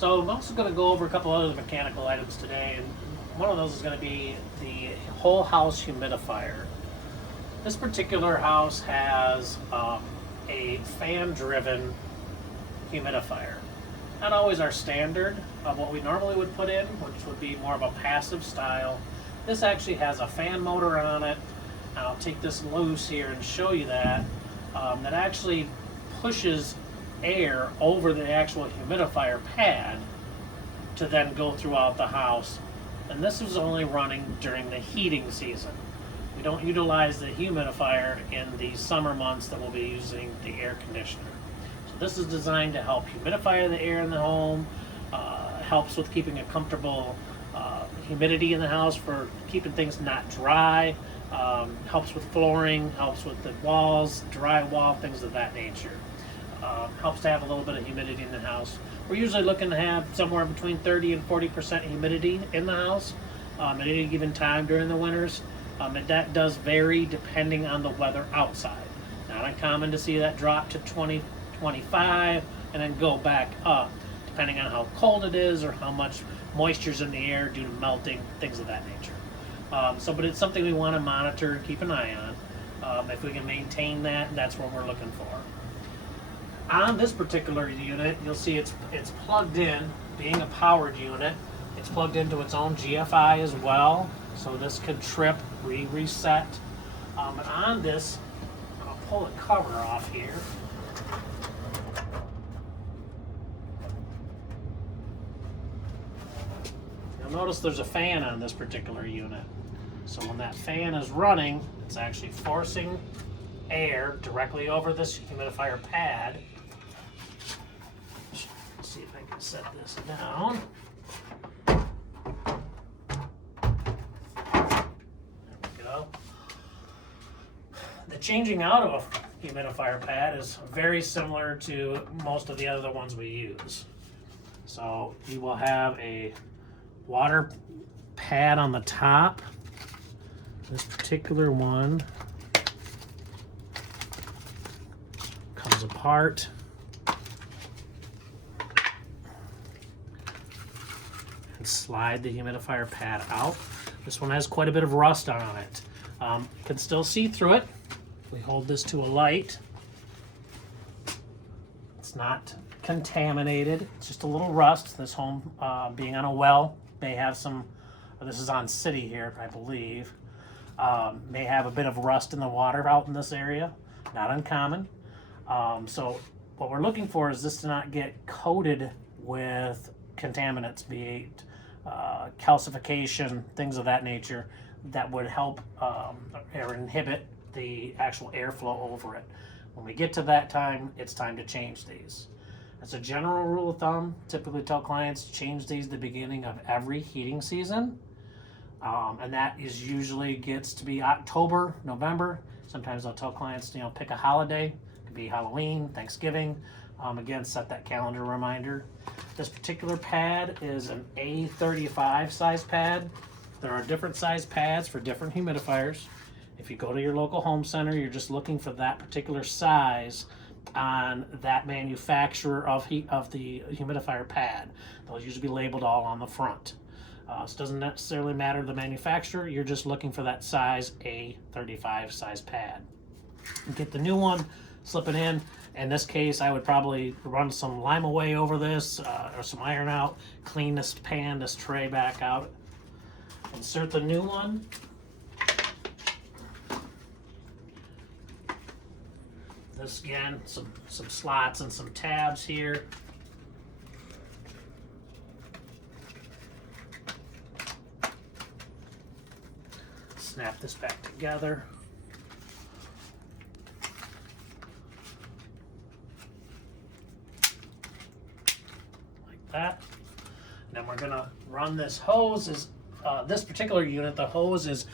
So I'm also going to go over a couple other mechanical items today, and one of those is going to be the whole house humidifier. This particular house has a fan-driven humidifier. Not always our standard of what we normally would put in, which would be more of a passive style. This actually has a fan motor on it. I'll take this loose here and show you that. That actually pushes air over the actual humidifier pad to then go throughout the house. And this is only running during the heating season. We don't utilize the humidifier in the summer months that we'll be using the air conditioner. So this is designed to help humidify the air in the home, helps with keeping a comfortable humidity in the house for keeping things not dry, helps with flooring, helps with the walls, drywall, things of that nature. Helps to have a little bit of humidity in the house. We're usually looking to have somewhere between 30 and 40% humidity in the house at any given time during the winters. And that does vary depending on the weather outside. Not uncommon to see that drop to 20, 25, and then go back up, depending on how cold it is or how much moisture's in the air due to melting, things of that nature. But it's something we want to monitor and keep an eye on. If we can maintain that, that's what we're looking for. On this particular unit, you'll see it's plugged in, being a powered unit. It's plugged into its own GFI as well, so this could trip, reset. And on this, I'll pull the cover off here. You'll notice there's a fan on this particular unit. So when that fan is running, it's actually forcing air directly over this humidifier pad. Let's see if I can set this down. There we go. The changing out of a humidifier pad is very similar to most of the other ones we use. So you will have a water pad on the top. This particular one comes apart. And slide the humidifier pad out. This one has quite a bit of rust on it. You can still see through it. We hold this to a light. It's not contaminated. It's just a little rust. This home, being on a well, may have some, this is on city here, I believe. May have a bit of rust in the water out in this area. Not uncommon. So what we're looking for is this to not get coated with contaminants, be it calcification, things of that nature, that would help or inhibit the actual airflow over it. When we get to that time, it's time to change these. As a general rule of thumb, typically tell clients to change these at the beginning of every heating season. And that is usually gets to be October, November. Sometimes I'll tell clients, pick a holiday. It could be Halloween, Thanksgiving. Again, set that calendar reminder. This particular pad is an A35 size pad. There are different size pads for different humidifiers. If you go to your local home center, you're just looking for that particular size on that manufacturer of the humidifier pad. They'll usually be labeled all on the front. So it doesn't necessarily matter the manufacturer, you're just looking for that size A35 size pad. You get the new one, slip it in. In this case, I would probably run some lime away over this or some iron out, clean this pan, this tray back out. Insert the new one. This again, some slots and some tabs here. Snap this back together. Like that. And then we're gonna run this hose. This particular unit, the hose is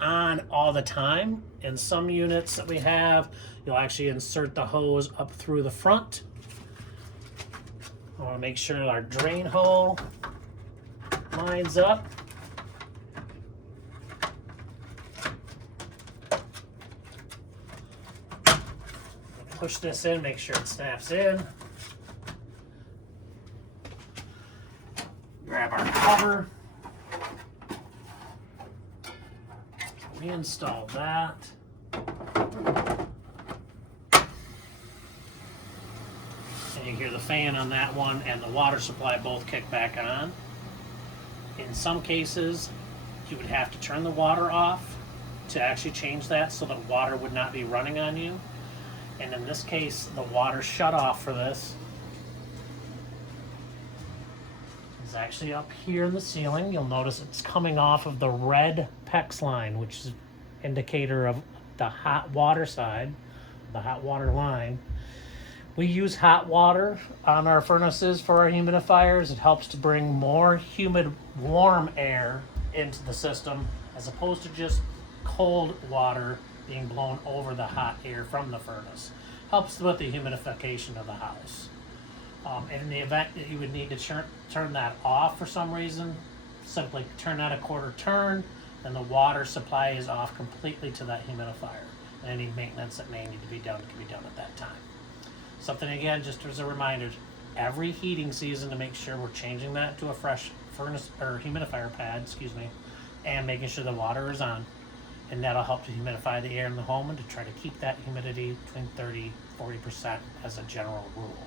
on all the time. In some units that we have, you'll actually insert the hose up through the front. I want to make sure our drain hole lines up. Push this in, make sure it snaps in. cover. Reinstall that. And you hear the fan on that one and the water supply both kick back on. In some cases, you would have to turn the water off to actually change that so that water would not be running on you. And in this case, the water shut off for this is actually up here in the ceiling. You'll notice it's coming off of the red PEX line, which is an indicator of the hot water side, the hot water line. We use hot water on our furnaces for our humidifiers. It helps to bring more humid, warm air into the system as opposed to just cold water being blown over the hot air from the furnace. Helps with the humidification of the house. And in the event that you would need to turn that off for some reason, simply turn that a quarter turn, then the water supply is off completely to that humidifier. And any maintenance that may need to be done can be done at that time. Something again, just as a reminder, every heating season to make sure we're changing that to a fresh furnace or humidifier pad, and making sure the water is on. And that'll help to humidify the air in the home and to try to keep that humidity between 30-40% as a general rule.